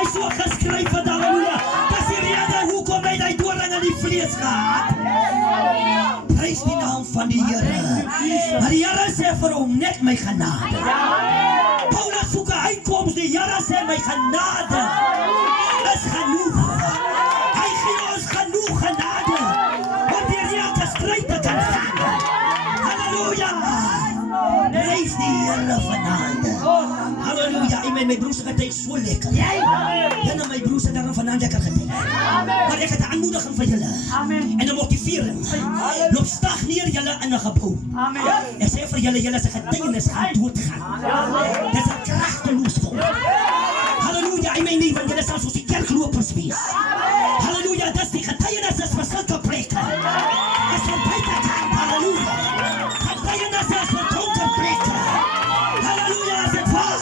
hy so geskryf het, halleluja. Dis die rede hoekom hy die doring in die vlees gehad. Prys die naam van die Here. Maar die Here sê vir hom, net my genade. Paulus soek 'n uitkoms, die Here sê my genade is genoeg. Hy gee ons genoeg genade om deur elke stryd te kan gaan. Halleluja. Prys die Here vanaand. Halleluja. Amen. My broers, het is so lekker. Ja, my broers het daarom vanaand lekker getuig. Maar ek het 'n aanmoediging vir julle. En 'n motivering. Loop stag neer julle in 'n gebou. Ek sê vir julle, julle se getuienis gaan doodgaan. Dis 'n kragteloos volk. Halleluja. Amen. Nie want julle sal soos die kerklopers wees. Halleluja. Dis die getuienis is vir sulke preke. Is van buitekant. Halleluja. Getuienis is vir donker preke. Halleluja. Is dit waar?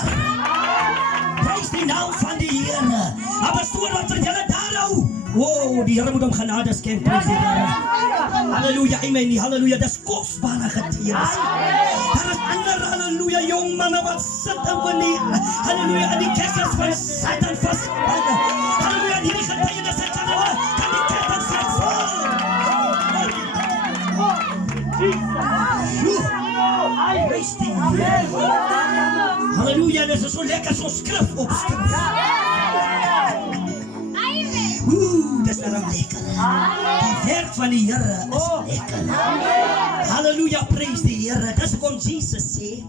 Prys die naam van die Here. Maar stoor wat vir julle daar nou. Wow, die Here moet hom genade skenk, prys die Here. Halleluja, amen, halleluja, dis kosbare getuienis. Daar is ander, halleluja, jong manne wat sit in die, halleluja, in die kerkers van Satan vasgevang. Halleluja, hierdie getuienis kan die kerk vat vol. Prys die Here. Halleluja, dis is so lekker so skrif op skrif. Dis daarom lekker. Die werk van die Here is lekker. Halleluja, prys die Here. Dis hoekom Jesus sê,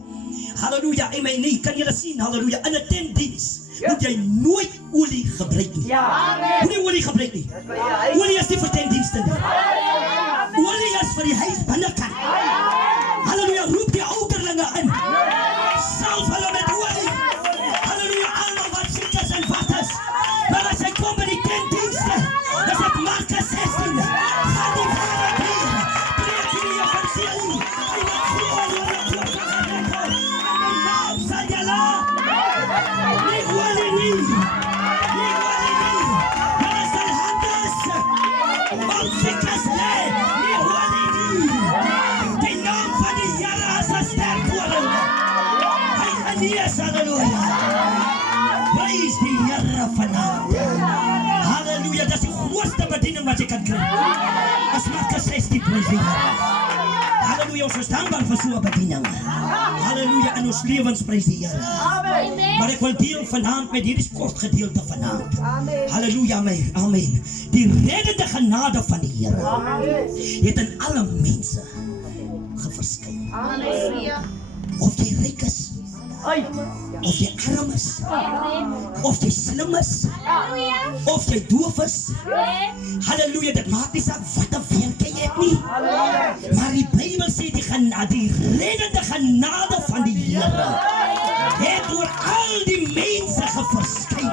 halleluja, amen, nie, kan julle sien, halleluja, in 'n tentdiens moet jy nooit olie gebruik nie. Moenie olie gebruik nie. Olie is nie vir tentdienste nie. Olie is vir die huis binnekant. Halleluja, roep die ouderlinge in. Salf hulle met olie. Halleluja, almal wat siek is en wat is. Maar as hy kom by die tentdienste, is dit Markus 16. Gaan die ware Heer, preek hierdie evangelie. Hy wat glo oor die klop van Jericho. En die naam sal julle. Nie olie nie. Nie olie nie. Julle sal handes. Want siek is lê. Nie olie nie. Die naam van die Here is 'n sterk koring. Hy genees, halleluja. Prys die Here vanaand. Halleluja, dis die grootste bediening wat jy kan kry. As Markus 16, prys die Here. Halleluja, ons is dankbaar vir so 'n bediening. Halleluja, in ons lewens, prys die Here. Maar ek wil deel vanaand met hierdie kort gedeelte vanaand. Halleluja, my, amen. Die reddende genade van die Here het in alle mense geverskyn. Of jy ryk is, of jy arm is, of jy slim is, of jy doof is. Halleluja, dit maak nie saak wat 'n werk jy het nie. Maar die Bybel sê die reddende genade van die Here het oor al die mense geverskyn.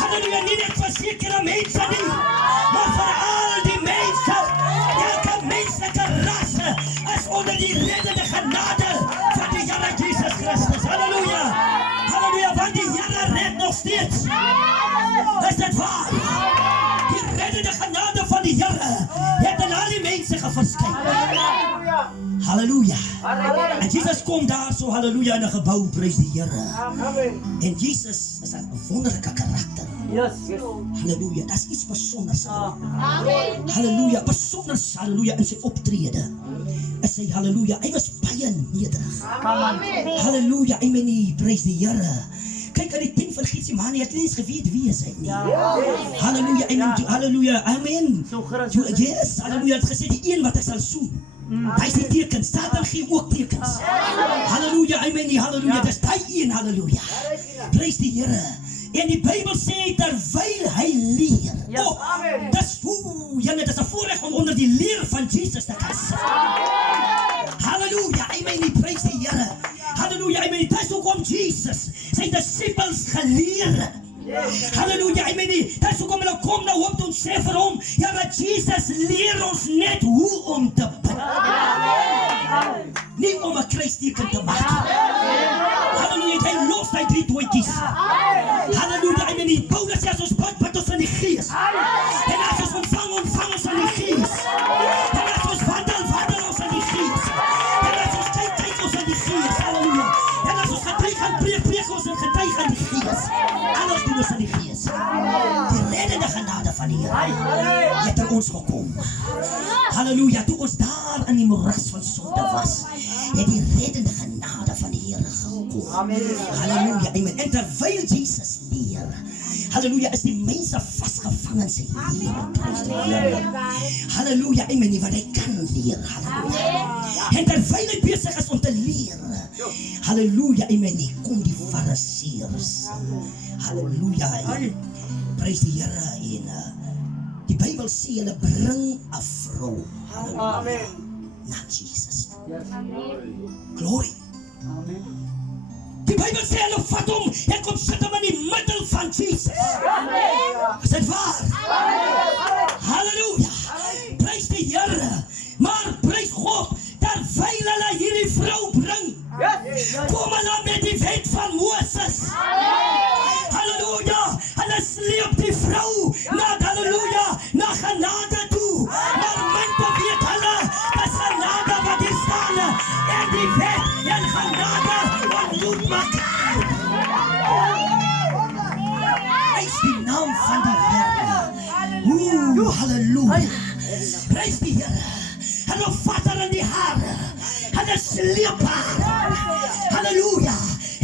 Halleluja, nie net vir sekere mense nie, maar vir al die mense. Elke menslike rasse is onder die reddende genade van die Here Jesus Christus. Halleluja. Halleluja, want die Here red nog steeds. Is dit waar? Die reddende genade van die Here het in al die mense geverskyn. Halleluja. En Jesus kom daar so, halleluja, in 'n gebou, prys die Here. En Jesus is 'n wonderlike karakter. Halleluja, dat is iets besonders. Halleluja, besonders, halleluja, in sy optrede. Is sy, halleluja, hy was baie nederig. Halleluja, amen, prys die Here. Kyk aan die tent van Getsemane, het nie eens geweet wie is hy nie. Halleluja, amen, halleluja, amen. Yes, halleluja, het gesê die een wat ek sal soen. Hy is die tekens, Satan gee ook tekens. Halleluja, amen, halleluja, dis die een, halleluja. Prys die Here. En die Bybel sê terwyl hy leer. Oh, dis julle, dis 'n voorreg om onder die leer van Jesus te kan sit. Halleluja, amen, prys die Here. Halleluja, amen, dis hoekom Jesus sy disippels geleer. Halleluja, amen, dis hoekom hulle kom nou op en sê vir hom, ja, maar Jesus leer ons net hoe om te bid. Nie om 'n kruisteken te maak. Halleluja, hy los hy 3 dooitjies. Halleluja, amen, Paulus sê as ons bid ons in die Gees. En as ons ontvang ons in die Gees. En as ons wandel ons in die Gees. En as ons kyk ons in die Gees. Halleluja. En as ons getuig gaan preek ons in getuig in die Gees. Alles doen ons in die Gees. ons gekom. Halleluja, toe ons daar in die moeras van sonde was, het die reddende genade van die Here gekom. Halleluja, amen. En terwyl Jesus leer, halleluja, is die mense vasgevang in sy leer. Prys die Here. Halleluja, amen, want hy kan leer. Halleluja. En terwyl hy besig is om te leer, halleluja, amen, kom die fariseërs. Halleluja, prys die Here. En die Bybel sê hulle bring 'n vrou. Halleluja. Na Jesus. Glory. Die Bybel sê hulle vat hom en kom sit hom in die middel van Jesus. Is dit waar? Halleluja. Prys die Here. Maar prys God, terwyl hulle hierdie vrou bring, kom hulle met die wet van Moses. Halleluja. Hulle sleep die vrou na, halleluja, na genade toe. Maar min weet hulle, dat genade wat hier staan, en die wet en genade ontmoet mekaar. Prys die naam van die Here. Halleluja. Prys die Here. Hulle vat haar in die hare. Hulle sleep haar. Halleluja.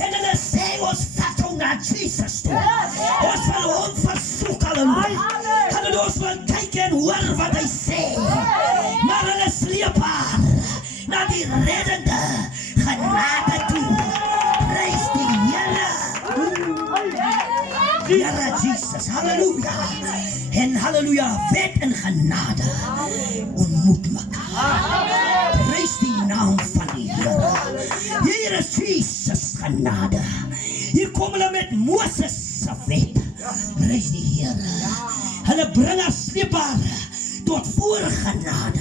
En hulle sê ons vat hom na Jesus toe. Ons wil hom versoek. Halleluja. Halleluja, ons wil kyk en hoor wat hy sê. Maar hulle sleep haar na die reddende genade toe. Prys die Here. Here Jesus. Halleluja. En halleluja, wet en genade ontmoet mekaar. Prys die naam van die Here. Hier is Jesus genade. Hier kom hulle met Moses se wet. Prys die Here. Hulle bring haar sleep haar tot voor genade.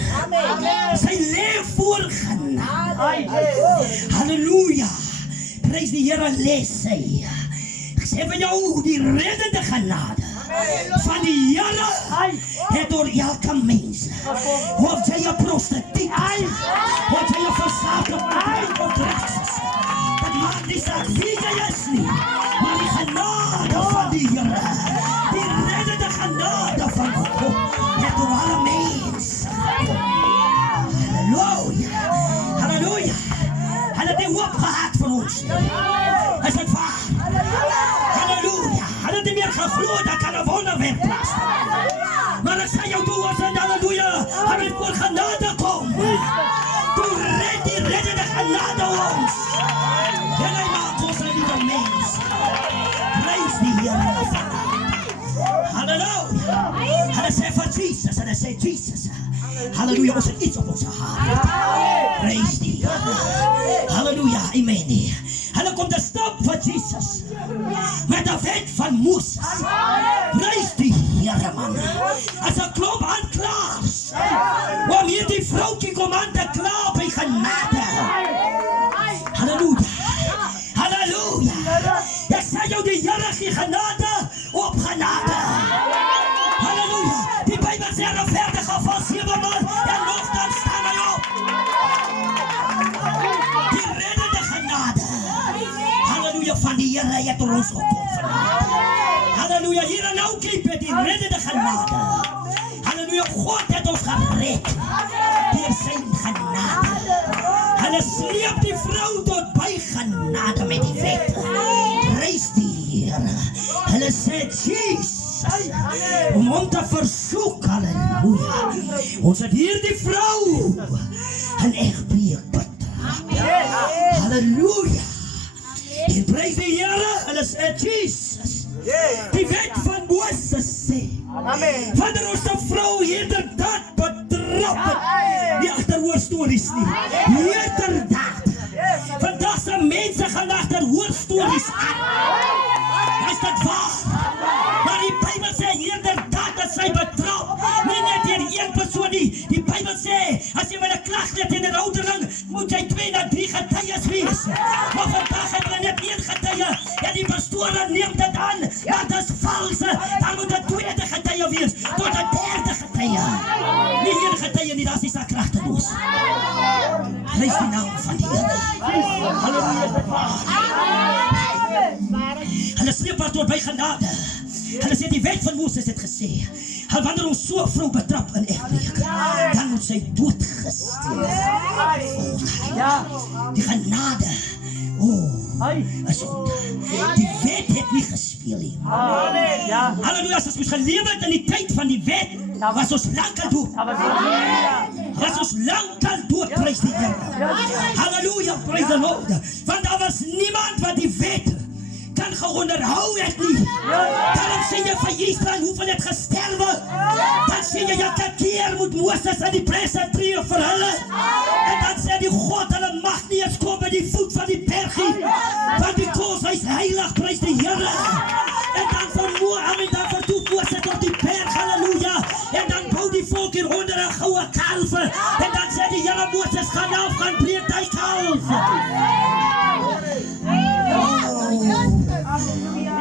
Sy lê voor genade. Halleluja. Prys die Here, lees sy. Ek sê vir jou, die reddende genade van die Here het door elke mens, of jy 'n prostituut is, of jy 'n versaakte of drugs is, dit maak nie saak wie jy is nie, maar die genade van die Here, die reddende genade van God, het door alle mens. Halleluja, halleluja. Hulle het nie hoop gehad vir ons nie. Is dit waar? Halleluja. Hulle het nie meer geglo dat kan 'n wonderwerk plaasvind. Maar ek sê jou toe, as en halleluja, hulle het voor genade kom. Toe red die reddende genade ons. En hy maak ons 'n nuwe mens. Prys die Here vanavond. Halleluja. Hulle sê vir Jesus, hulle sê Jesus. Halleluja, ons het iets op ons hart. Prys die Here. Halleluja, amen. Hulle kom te stap vir Jesus met 'n wet van Moses. Prys die Here, man. As 'n klomp aanklaers om hierdie vroukie kom aan te kla by genade. Halleluja. Halleluja. Ek sê jou, die Here gee genade op genade. Halleluja. Die Bybel sê regverdige val 7 maal en nogtans staan hy op. Die reddende genade. Halleluja, van die Here het door ons gekom vanavond. Halleluja, hier en nou kliep het die reddende genade. Halleluja, God het ons gered deur sy genade. Hulle sleep die vrou tot by genade met die wet. Prys die Here. Hulle sê Jesus, om hom te versoek. Halleluja. Ons het hier die vrou in egbreek betrap. Halleluja. En prys die Here. Hulle sê Jesus, die wet van Moses sê, wanneer ons 'n vrou inderdaad betrap het, nie agterhoor stories nie, inderdaad. Vandag se mense gaan agterhoor stories aan. Is dit waar? Maar die Bybel sê inderdaad dat sy betrap, nie net deur een persoon nie. Die Bybel sê, as jy wil 'n klag lê teen 'n ouderling, moet jy 2 na 3 getuies wees. Maar vandag het hulle net 1 getuie, en die pastoor neem dit aan, maar dit is vals. Dan moet 'n tweede getuie wees, tot 'n derde getuie. Nie 1 getuie nie, dat is die kragteloos. Prys die naam van die Here. Halleluja. Hulle sleep haar tot by genade. Hulle sê die wet van Moses het gesê, Wanneer ons so 'n vrou betrap in egbreek, dan moet sy doodgesteel word. Die genade, is goed. Die wet het nie gespeel nie. Halleluja, as ons gelewe het in die tyd van die wet, was ons lankal dood. Was ons lankal dood, prys die Here. Halleluja, prys the Lord. Want daar was niemand wat die wet kan geonderhou het nie. Daarom sê jy van Israel, hoeveel het gesterwe? Dan sê jy, elke keer moet Moses aan die presse tree vir hulle. En dan sê die God, hulle mag nie eens kom by die voet van die bergie. Want die koos, hy is heilig, prys die Here. En dan verdoef Moses op die berg, halleluja. En dan bou die volk hier onder 'n goue kalf. En dan sê die Here, Moses, gaan af, gaan breek die kalf.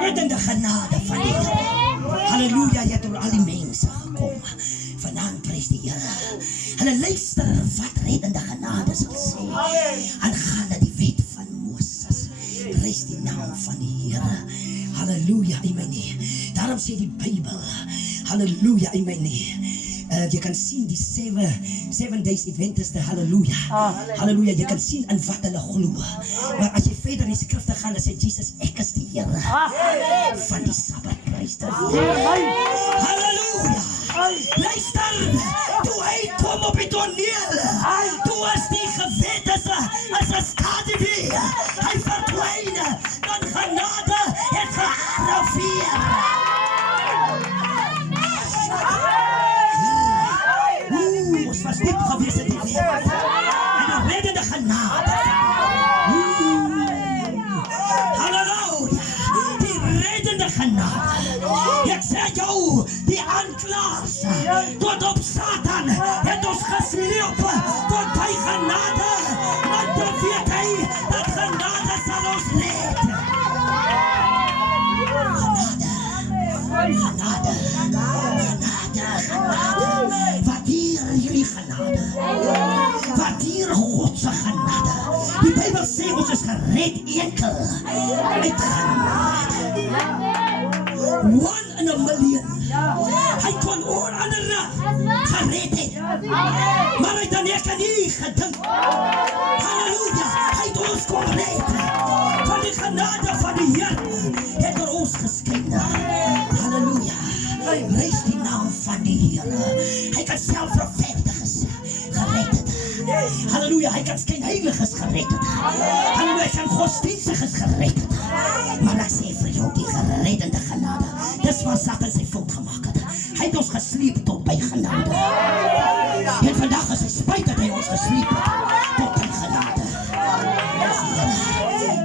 Redende genade van die Here. Halleluja, jy het door al die mense gekom. Vanaand prys die Here. Hulle luister wat redende genade sal sê. Aangaande die wet van Moses. Prys die naam van die Here. Halleluja, amen. Daarom sê die Bybel, halleluja, amen. Jy kan sien die 7 days Adventiste, halleluja. Halleluja, jy kan sien in wat hulle glo. Maar as jy verder in die skrifte gaan, dan sê Jesus, ek is die Here van die Sabbat, prys die Here. Halleluja. Luister, toe hy kom op die toneel, toe is die gewet as 'n skaduwee. Hy verdwyn, dan genade het gearriveer. Ons was diep gewees in die wereld. En dan reddende genade. Halleluja. Die reddende genade. Ek sê jou, die aanklaers tot op Satan het ons gesleep tot by genade. Want dan weet hy dat genade sal ons red. Genade. Waardeer jullie genade. Waardeer Godse genade. Die Bybel sê ons is gered enkel uit genade. 1 in a million. Hy kon oor andere gered het. Maar hy dan ek nie gedink. Halleluja, hy het ons kon red. Van die genade van die Here het ons geskyn. Halleluja. Prys die naam van die Here. Hy kan self regverdiges gered het. Halleluja, hy kan skynheiliges gered het. Halleluja, hy kan godsdienstiges gered het. Maar ek sê vir jou die gereddende genade. Dis waar Satan sy fout gemaak het. Hy het ons gesleep tot by genade. En vandag is hy spyt dat hy ons gesleep het tot by genade.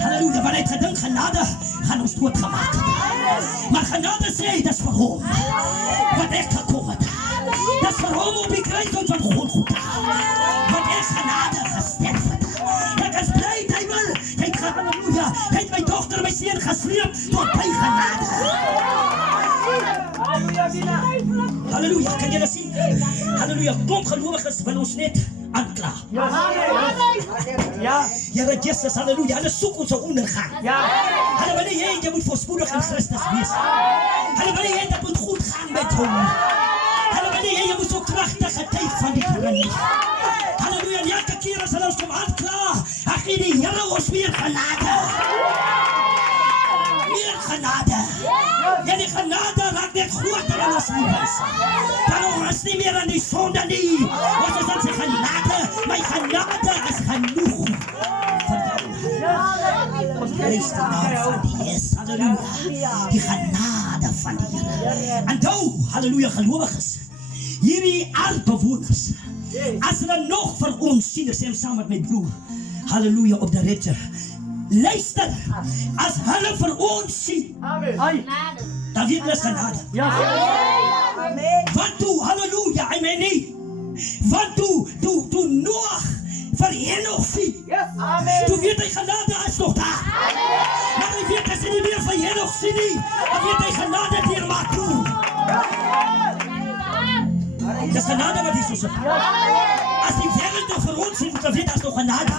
Halleluja, want hy het gedink genade gaan ons doodgemaak het. Maar genade sê, dis vir hom wat ek gekom het. Dis vir hom op die kruis van Golgotha. Wat ek genade gesterf het. Ek is bly, hy het halleluja, hy het my dogter, my seun gesleep tot by genade. Halleluja, kan jy dit sien? Halleluja, klomp gelowiges wil ons net aankla. Here Jesus, halleluja, hulle soek ons ondergang. Hulle wil nie jy moet voorspoedig in Christus wees. Hulle wil nie jy dat moet goed gaan met hom. Hulle wil nie jy moet so kragtig getuig van die Here nie. Halleluja, en elke keer as hulle ons kom aankla, dan gee die Here ons weer genade. Meer genade. Ja, die genade raak net groter in ons lewens. Dan is nie meer aan die sonde nie. Ons is aan sy genade. My genade is genoeg. Ons prys die naam van die Here. Halleluja. Die genade van die Here. En nou, halleluja, gelowiges. Hierdie aardbewoners, as hulle nog vir ons sien, sê hom saam met my broer, halleluja, op die ritje. Luister, as hulle vir ons sien, dan weet hulle genade. Want toe, halleluja, amen nie. Want toe Noach vir Henoch sien, toe weet hy genade is nog daar. Maar hy weet as hy nie meer vir Henoch sien nie, dan weet hy genade deur maak toe. Dis genade wat Jesus sê. As die wêreld nog vir ons sien, moet weet as nog genade.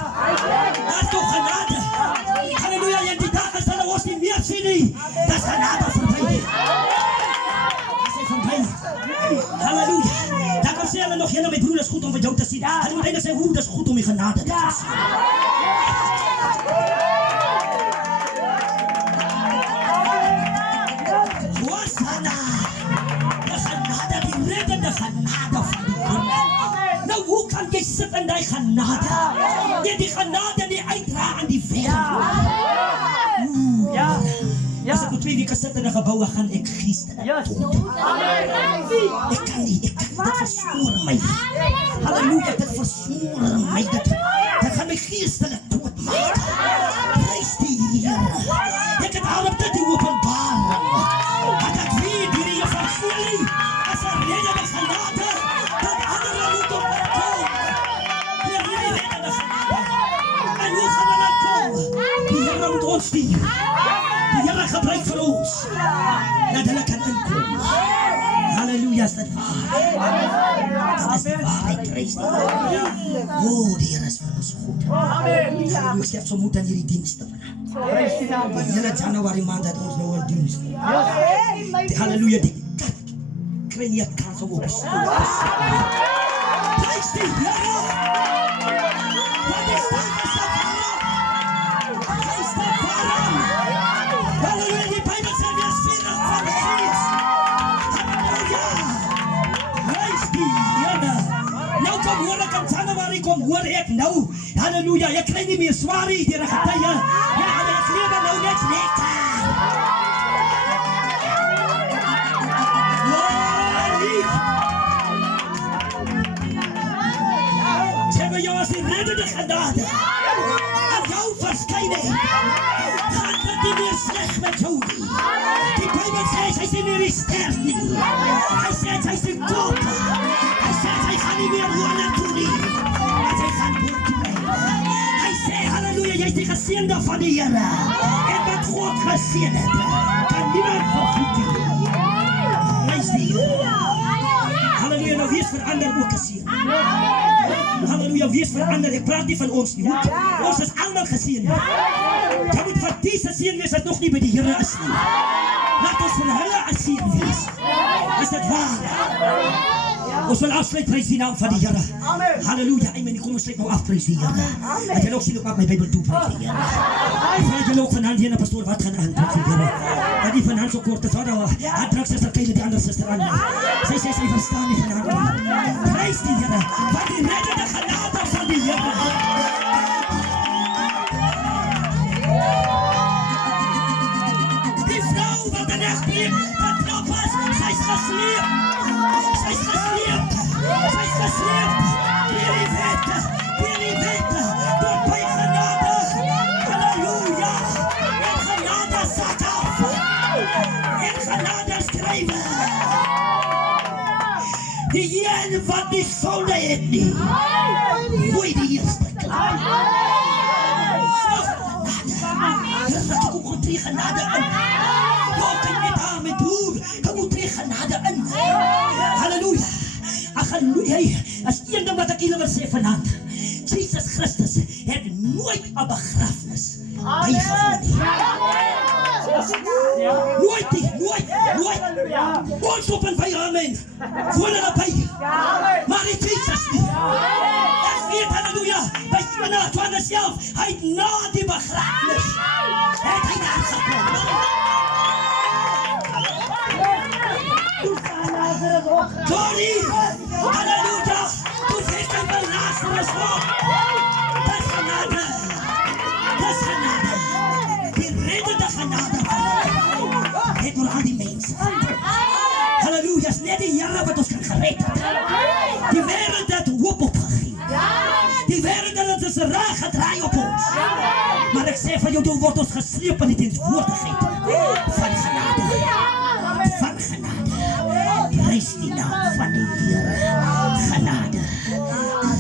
As nog genade. Halleluja, en die dag as hulle ons nie meer sien nie, dis genade verby. Dis verby. Halleluja. Daar kan sê hulle nog, Here, my broer, is goed om vir jou te sien. Hulle moet eintlik sê, hoe, dis goed om die genade te sien. Hosanna. Die genade, die reddende genade van die Here. Nou, hoe kan jy sit in die genade? Net die genade die uitdra aan die wêreld. As ek 2 weke sit in 'n gebou, gaan ek geestelik dood. Ek kan nie, dit versmoor my. Halleluja, dit versmoor my. Dit gaan my geestelik dood maak. Prys die Here. Ek het al op dit die openbaring. Dat ek weet deur die evangelie as 'n reddende genade dat ander moet op kom. Die reddende genade. En hoe gaan hulle kom? Die Here moet ons stuur. Die Here gebruik vir ons, dat hulle kan inkom. Halleluja, is dit waar? Dat is die waarheid, prys die Here. Die Here is vir ons goed. Halleluja, ek sê so moet aan hierdie dienste vanavond. Die hele Januarie maand dat ons nou in dienst. Halleluja, die kat kry nie 'n kans om op te staan. Prys die Here. Wat is dit? Kom hoor ek nou, halleluja, ek kry nie meer swaar hier deur 'n getye. Ja, ek lewe nou net lekker. Sê vir jou as die reddende genade aan jou verskyn, gaan dit nie meer sleg met jou nie. Die Bybel sê, hy sê nie die sterf nie. Hy sê, hy sê kop. Hy sê, hy gaan nie meer wonder toe nie. Hy sê, halleluja, jy is die geseënde van die Here. En wat God geseën het, kan niemand vervloek nie. Prys die Here. Halleluja, nou wees verander ook geseën. Halleluja, wees verander. Ek praat nie van ons nie. Ons is almal geseën. Jy moet vir die geseën wees wat nog nie by die Here is nie. Laat ons vir hulle 'n seën wees. Is dit waar? Ons wil afsluit, prys die naam van die Here. Halleluja, amen. Kom ons sluit nou af, prys die Here. Dat jy ook sien, ook maak my Bybel toe, prys die Here. Ek vraag jy ook vanavond hier na pastoor, wat gaan aan, prys die Here. Dat die vanavond so kort is, wat druk sister Kyle die ander sister aan. Sy verstaan nie vanavond. Prys die Here, wat die reddende genade van die Here. Die vrou wat in echt bleef, dat knap was, sy is gesleep. Sy is gesleep. Sy is gesleep. Deur die wette, door by genade. Halleluja. En genade sak af. En genade skrywe. Die een wat die sonde het nie. Gooi die eerste klaar. Here, ek kom tree genade in. Kom met haar, met broer. Kom tree genade in. Halleluja. Halleluja. As een ding wat ek julle wil sê vanavond. Jesus Christus het nooit 'n begrafnis bygewoon nie. Nooit. Ons op en by, amen. Voel hulle by. Maar die Jesus nie. Ek weet, halleluja, by Johannes 11, hy het na die begrafnis, het hy daar gekom. Glory, halleluja, toe sê hy van Lazarus op. Dis genade. Die reddende genade van God het oor al die mense. Halleluja, is net die Here wat ons kan gered het. Die wêreld het hoop opgegee. Die wêreld het ons reg gedraai op ons. Maar ek sê van jou, toe word ons gesleep in die teenwoordigheid van genade. Van genade. Prys die naam van die Here. Genade.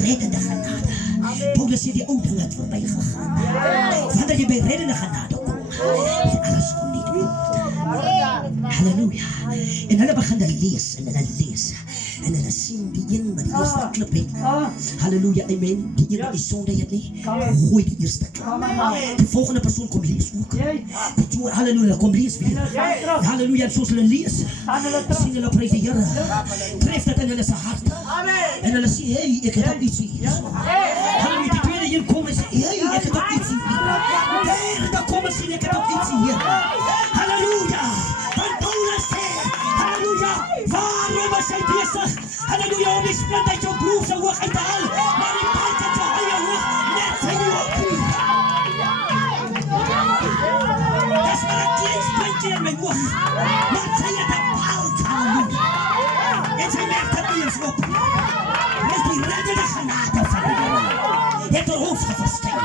Reddende genade. Paulus sê die ou ding het verby gegaan. Wanneer jy by reddende genade kom, en alles kom nie goed. Halleluja. En hulle begin lees en hulle lees. en hulle sien die een wat die eerste klip het. Halleluja, amen. Die een wat die sonde het nie, gooi die eerste klip. Die volgende persoon kom lees ook. Die tweede, halleluja, kom lees weer. Halleluja, en soos hulle lees, sien hulle prys die Here. Tref dit in hulle se harte. En hulle sê, hey, ek het ook iets hier. Halleluja, die tweede een kom en sê, hey, ek het ook iets hier. Derde kom en sê, ek het ook iets hier. Halleluja, want Paulus sê, halleluja, waarom is hy besig? Halleluja, om die splint uit jou broer se hoog uit te haal, maar die pand uit jou eie hoog, net sy nie ook nie. Dis maar 'n klein splintjie in my hoog, maar sy het 'n pand, halleluja. En sy merk het nie eens op. Met die reddende genade van die Here, het ons verskyn.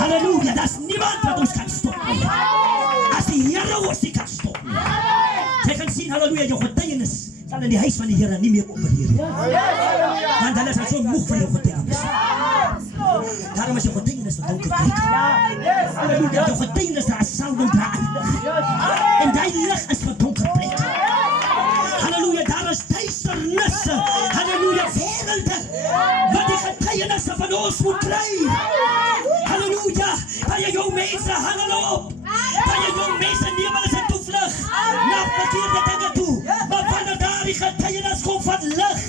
Halleluja, daar is niemand wat ons kan stop nie. As die Here ons nie kan stop nie. Jy kan sien, halleluja, jou getuienis sal in die huis van die Here nie meer opereer nie. Want hulle is al so moeg van jou getuienis. Daarom is jou getuienis 'n donker plek. Halleluja, jou getuienis daar is salwing dra aan lig. En die lig is 'n donker plek. Halleluja, daar is duisternisse. Halleluja, wêrelde wat die getuienisse van ons moet kry. Halleluja, baie jong mense hang hulle op. Baie jong mense neem hulle se toevlug na verkeerde dinge toe. Maar wanneer daar die getuienis kom van lig,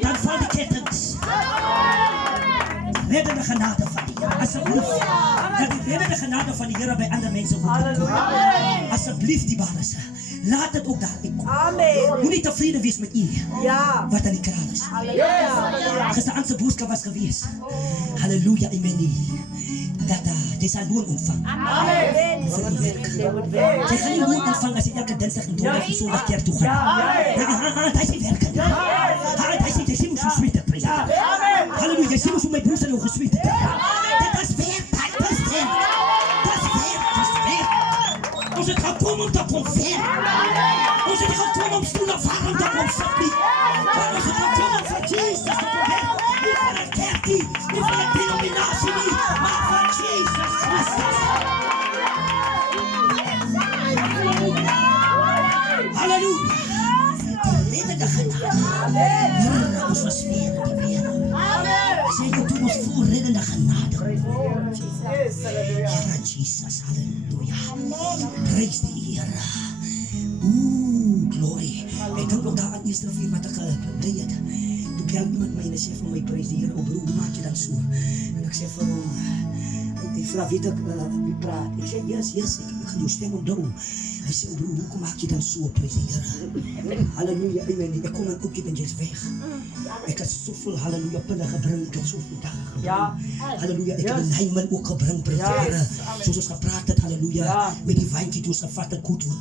dan val die kettings. Reddende genade van die Here, asseblief. Dat die reddende genade van die Here by ander mense moet kom. Asseblief die bares, laat dit ook daar uitkom. Moet nie tevrede wees met u wat aan die kraal is. Gisterand se boodskap was gewees. Halleluja, amen. Dat jy sal loon ontvang. Amen. Vir die werk. Jy gaan nie loon ontvang as jy elke dinsdag en donderdag en sondag kerk toe gaan. Dit is nie werk. Jy sê moes jy sweet prijs. Halleluja, jy sê moes jy my broers en jou gesweet. Dit is werk, dit is werk. Dit is werk. Ons het gekom om te kom ver. Ons het gekom om stoelen varen te kom sit nie. Maar ons het gekom om vir Jesus te kom ver. Nie vir een kerk nie, nie vir een denominatie nie, maar vir Jesus Christus. Halleluja. Die reddende genade. Here, ons was weer in die wereld. Sê jou toe ons voel reddende genade. Here Jesus, halleluja. Prijs die Here. Glory. Ek dink ook daar aan eerste vier wat ek gedei het. Toe bel iemand my en hy sê vir my, prys die Here, o broer, hoe maak jy dan so? En ek sê vir hom, hy vra, weet ek wie praat? Ek sê, yes, ek gaan jou stem onthou. Hy sê, o broer, hoekom maak jy dan so, prys die Here? Halleluja, amen. Ek kom en ook, ek ben jy's weg. Ek het soveel, halleluja, pille gebring, ek het soveel dagen gebring. Halleluja, ek het in Heimel ook gebring, prys die Here. Soos ons gepraat het, halleluja, met die wijntjie toe ons gevat het, goed toe.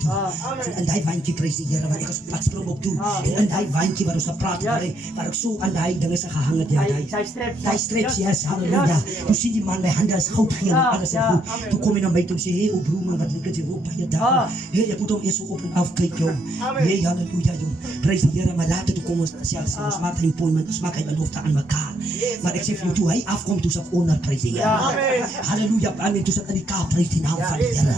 En die wijntjie, prys die Here, waar ek as platsprong op toe. En in die wijntjie waar ons gepraat het, waar ek so aan die dinge se gehang het, die streps, yes, halleluja. Toe sien die man, my hande is goudgeel, alles is goed. Toe kom hy na my toe en sê, hey, o broer man, wat lyk het jy ook baie dagen? Hey, ek moet hom eers so op en af kyk, jong. Hey, halleluja, jong. Prys die Here, maar later toe kom ons selfs, ons maak hy appointment, ons maak hy belofte aan mekaar. Maar ek sê vir jou, toe hy afkom, toe sal onder, prys die Here. Halleluja, amen, toe sal in die kaap, prys die naam van die Here.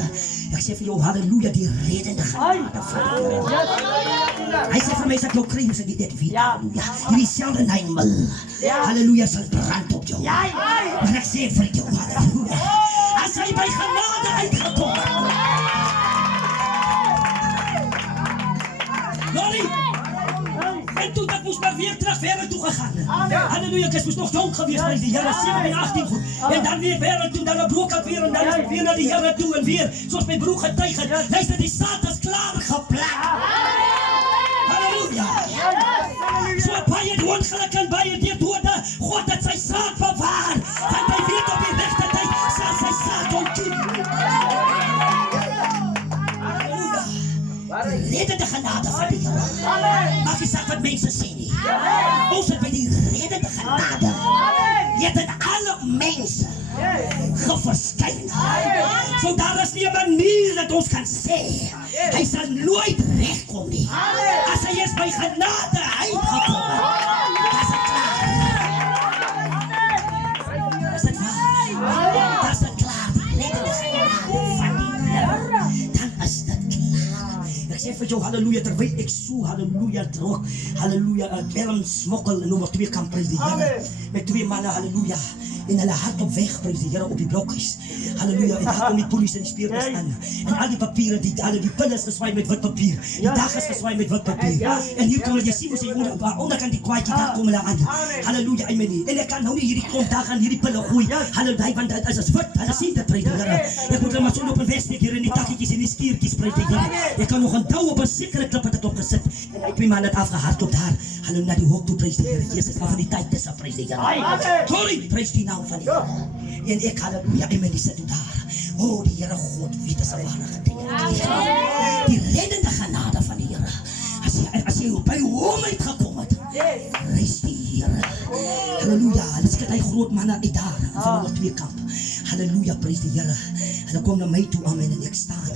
Ek sê vir jou, halleluja, die reddende genade van die Here. Hy sê vir my, sal jou kry, sal jy dit weet, halleluja. Hierdie selfde Heimel, halleluja, sal brand op jou. Maar ek sê vir jou, halleluja, as hy by genade uitgekom. Glory! En toen dat moest maar weer terug wereld toe gegaan. Halleluja, ik was nog jong geweest bij die Here, 17, 18 goed. En dan weer wereld toe, dan broek ik weer en dan is ik weer naar die Here toe en weer, zoals mijn broer getuigd. Luister, die staat is klaar geplakt. Halleluja! So baie die ongeluk en baie die dode, God het sy saad bewaar. Want hy weet op die rechte tyd sal sy saad ontkiem. Reddende genade van die Here. Maak jy saak wat mense sê nie. Ons het by die reddende genade. Jy het in alle mense geverskyn. So daar is nie 'n manier dat ons kan sê hy sal nooit regkom nie. As hy is by genade uitgekom het, is dit klaar. Is dit waar? Is dit klaar? Die reddende genade van die Here. Dan is dit klaar. Ek sê sê vir jou, halleluja, terwyl ek so, halleluja, droog, halleluja, dwelm smokkel, nommer 2 kan prys die Here, met 2 manne, halleluja, en hulle hart op weg, prys die Here op die blokhuis, halleluja, en daar kom die polisie en die speerders aan, en al die papiere, die pille is geswaai met wit papier, die dag is geswaai met wit papier, en hier kom hulle, jy sien, onderkant die kwaadjie, daar kom hulle aan, halleluja, amen, en ek kan nou nie hierdie klomp daar gaan, hierdie pille gooi, halleluja, want dit is wit, hulle sien dit, prys die Here, ek moet hulle maar so op een wegsteek hier in die takkietjies en die skiertjies, prys die Here, ek kan nog een touw op een sekere klip het ek opgesit, en hy 2 man het afgehard op daar, halleluja, na die hoek toe, prys die Here, Jesus, maar van die tyd is, prys die Here, sorry, prys die naam van die Here, en ek, halleluja, amen, die sit toe daar, oh, die Here God, weet is 'n ware ding, die reddende genade van die Here, as jy by hom uitgekom het, prys die Here, halleluja, hulle skat hy groot manne uit daar, van die 2 kamp, halleluja, prys die Here, hulle kom na my toe, amen, en ek staan,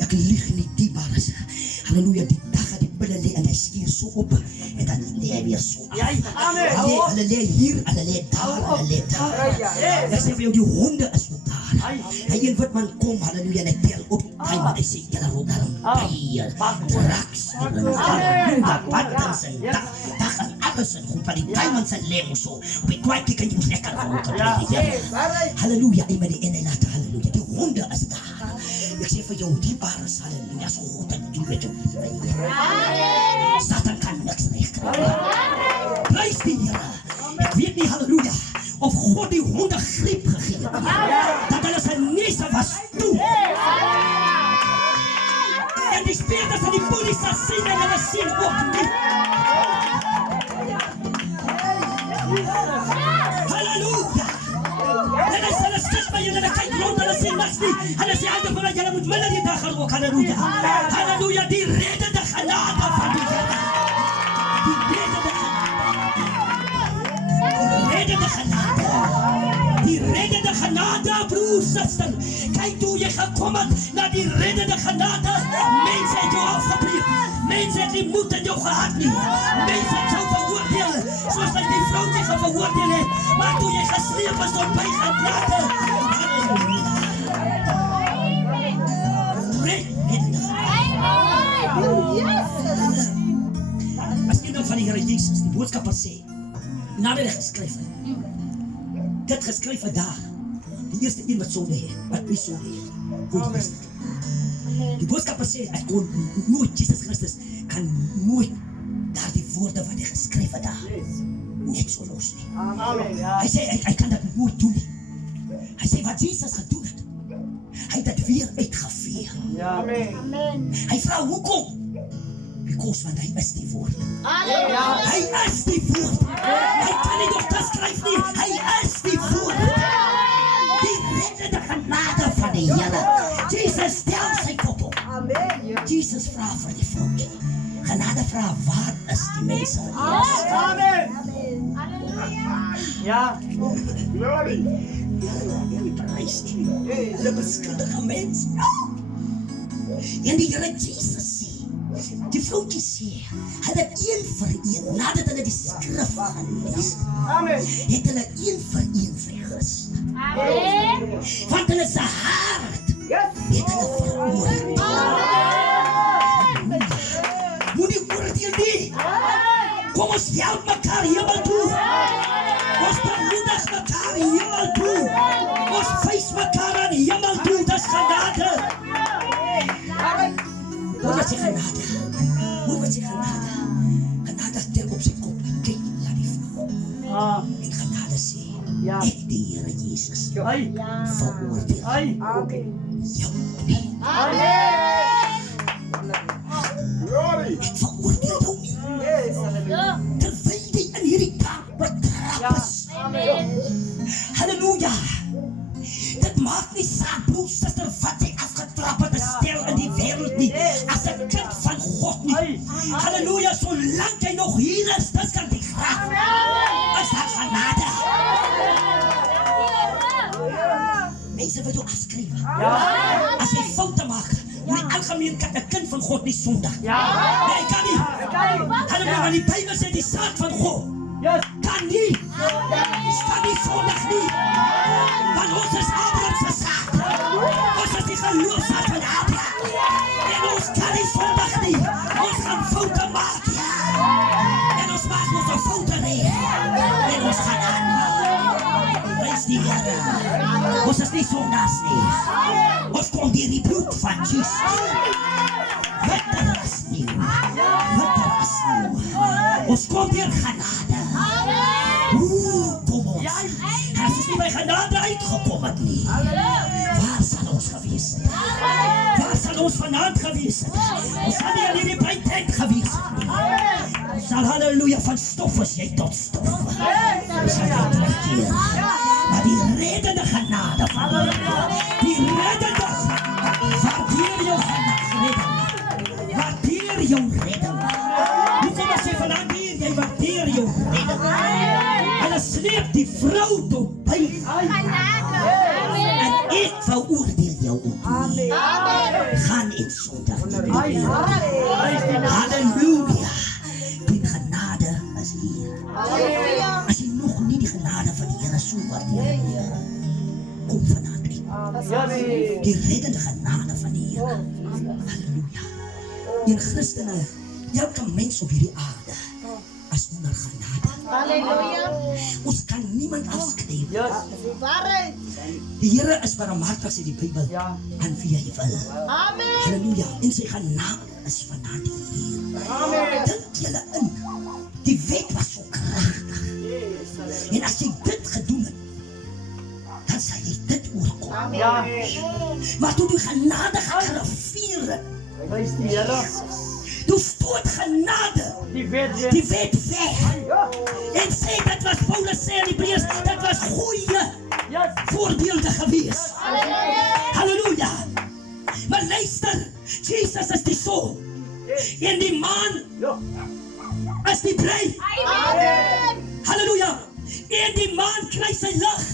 ek lieg nie diebares, halleluja, die dag het die pille lê, en hy stier so op, en dan lê hy weer so af, hulle lê hier, hulle lê daar, hulle lê daar, ek sê vir jou, die honde is ook daar, hy een wat man kom, halleluja, en hy tel op die time, en hy sê, jylle rood daarom, bier, draks, halleluja, pattens, en dag en alles, en goed, maar die time in sy lem so, op die kwaadkie kan jy ons lekker rook, halleluja, en met die ene laat, halleluja, die honde is daar, ek sê vir jou, die bares, halleluja, so God en doen met jou leven. Satan kan niks regkry. Prys die Here. Ek weet nie, halleluja, of God die honde griep gegee het, dat hulle sy nese was toe. En die speerders en die polisie sien en hulle sien ook nie. Halleluja. En as hulle skis by julle, kyk rond, hulle sien niks nie. Hulle sê altyd vir my, julle moet minder die dag gaan ook, halleluja. Halleluja, die reddende genade van die Here. Die reddende genade. Die reddende genade, broer, suster. Kyk hoe jy gekom het na die reddende genade. Mense het jou afgebreek. Mense het nie moed in jou gehad nie. Mense het jou veroordeel, soos dat die vrouwtje geveroordeel het. Maar toe jy gesleep is tot by genade. As jy dan van die Here Jesus, die boodskapper sê, nadat hy geskryf het, dit geskryf het daar, die eerste een wat sonde het, wat nie sonde het, die boodskapper sê, hy kon nooit, Jesus Christus, kan nooit daar die woorde wat hy geskryf het daar, net so los nie. Hy sê, hy kan dat nooit doen nie. Hy sê, wat Jesus gedoen het, hy het dit weer uitgevee. Hy vraag, hoekom? Because want hy is die woord. Hy is die woord. Hy kan nie nog te skryf nie. Hy is die woord. Die reddende genade van die Here. Jesus stel sy kop op. Jesus vraag vir die vrouwtjie. Genade vraag, waar is die mense? Ja. Glory. Prijs nie. Hulle beskuldige mens. En die Here Jesus sê, die vrouwtjie sê, hulle een vir een, nadat hulle die skrif gaan lees, het hulle een vir een vergist. Want hulle se hart het hulle veroordeel. Moenie oordeel nie. Kom ons help mekaar hemel toe. Ons bemoedig mekaar hemel toe. Ons vys mekaar aan hemel toe. Dis genade. Hoor wat sy genade. Hoor wat sy genade. Genade stel op sy kop en kyk na die vrou. En genade sê, ek die Here Jesus veroordeel jou nie. Ek veroordeel jou nie. Terwyl die in hierdie kamp betrap is. Halleluja. Dit maak nie saak, broer, suster, wat jy afgetrap het, stel in die wêreld nie, as 'n kind van God nie. Halleluja, solank jy nog hier is, dis kan die graf. Is daar genade. Mense wat jou afskryf. As jy foute maak, moet die algemeen kan 'n kind van God nie sondig. Nee, hy kan nie. Halleluja, want die Bybel sê die saad van God kan nie. Kan nie sondig nie. Want ons is Abraham se saad. Ons is die geloofsaad van Abraham. En ons kan nie sondig nie. ras nie. Ons kom deur die bloed van Jesus. Witte ras nie. Witte ras nie. Ons kom deur genade. Kom ons. En as ons nie by genade uitgekom het nie, waar sal ons gewees het? Waar sal ons vanaand gewees het? Ons sal nie alleen by tent gewees het nie. Ons sal, halleluja, van stof as jy tot stof. Ons sal jou terugkeer. Maar die reddende genade van die reddende, waardeer jou redding. Waardeer jou redding. Hoekom as jy vanaand hier, jy waardeer jou redding. Hulle sleep die vrou tot by en ek veroordeel jou op nie. Gaan en sondig nie. Halleluja. Die genade is hier. As jy nog nie die genade van die Here so waardeer nie, kom vanaand uit. Die reddende genade van die Here. Halleluja. En Christene, elke mens op hierdie aarde is onder genade. Halleluja. Ons kan niemand afskryf. Waarheid. Die Here is barmhartig, sê die Bybel, aan wie hy wil. Amen. Halleluja. En sy genade is vanaand hier. Amen. Dink julle in, die wet was so kragtig. En as jy dit gedoen het, dan sal jy dit oorkom. Amen. Maar toe die genade gearriveer het, Prys die Here. toe stoot genade Die wet die wet weg. En sê, dit was Paulus sê in Hebreërs, dit was goeie voorbeelde gewees. Halleluja. Maar luister, Jesus is die son. En die maan is die bruid. Amen. Halleluja. En die maan kry sy lig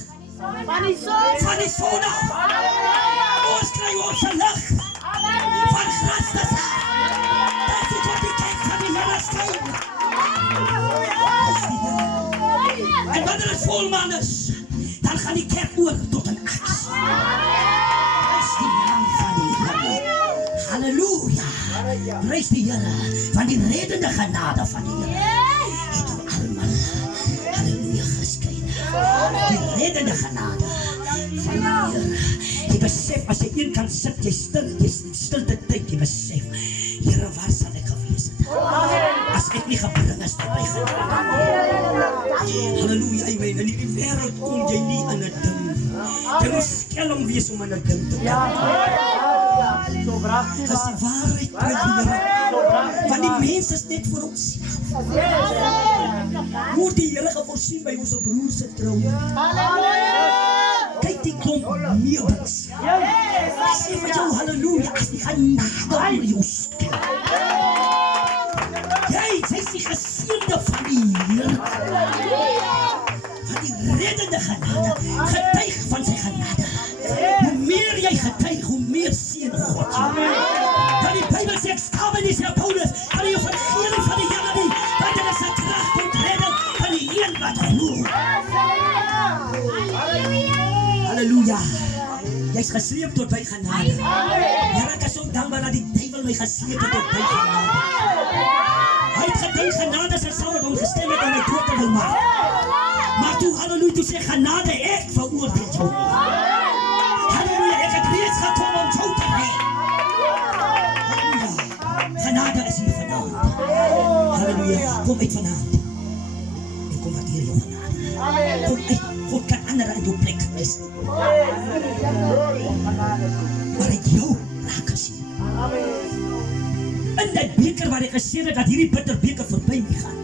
Van die son. van die son af. Ons kry ons lig van Christus af. Dat dit op die kerk van die Here skyn. En wanneer het volmaan is, dan gaan die kerk oor tot een aks. Prys die naam van die Here. Halleluja. Prys die Here, van die reddende genade van die Here. Het ons almal, halleluja, geskyn. Die reddende genade van die Here. Jy besef, as jy een kan sit, jy stilte tyd, jy besef, Here, waar sal ek gewees het? As ek nie gebring is tot my genade. Halleluja, amen. In die wêreld kom jy nie in 'n ding. Jy moet skelm wees om in 'n ding te kom. So braaf die Dis die waarheid, prys die Here. Want die mens is net vir ons. Hoe die Here gevoorsien by ons broers se trou. Halleluja. Kyk die klomp meubels. Sê vir jou halleluja, as die genade oor jou skel. Jy is die geseënde van die Here. Van die reddende genade. Getuig van sy genade. Hoe meer jy getuig, hoe meer seën God jou. Dat die Bybel sê, ek staan by die Here Paulus, van die evangelie van die Here nie, want dit is 'n krag tot redding van die een wat glo. Halleluja. Jy's gesleep tot by genade. Here, ek is so dankbaar dat die duiwel my gesleep het tot by genade. Hy het gedink genade sal met hom gestem het om my dood te wil maak. Maar toe, halleluja, toe sê genade, ek veroordeel jou nie. Halleluja, ek het reeds gekom om jou te red. Halleluja. Genade is hier vanaand. Halleluja. Kom uit vanaand. En kom waardeer jou genade. Kom uit. God kan ander in jou plek gewees. Maar het jou raak gesien. In die beker waar hy gesê het dat hierdie bitter beker verby my gaan.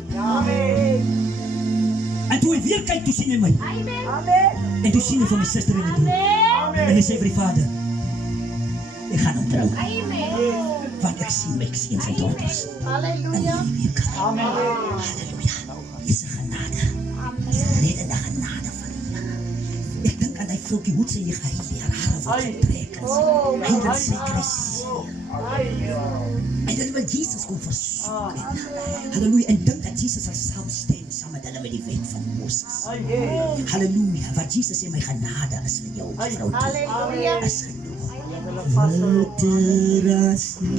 En toe hy weer kyk, toe sien hy my. En toe sien hy vir my suster in die doel. En hy sê vir die vader, ek gaan hom trou. Want ek sien my seuns en dogters. Halleluja. In die beker. Halleluja. Dis 'n genade. Die reddende genade van die Here. Ek dink aan die vroekie hoed sy geheilige hare wat getrek is. Hy het sy kruisier. En dan wil Jesus kom versoek. Halleluja. En dink dat Jesus sal saamstem saam met hulle met die wet van Moses. Halleluja. Wat Jesus sê, my genade is vir jou, vrou. Halleluja. Is genoeg.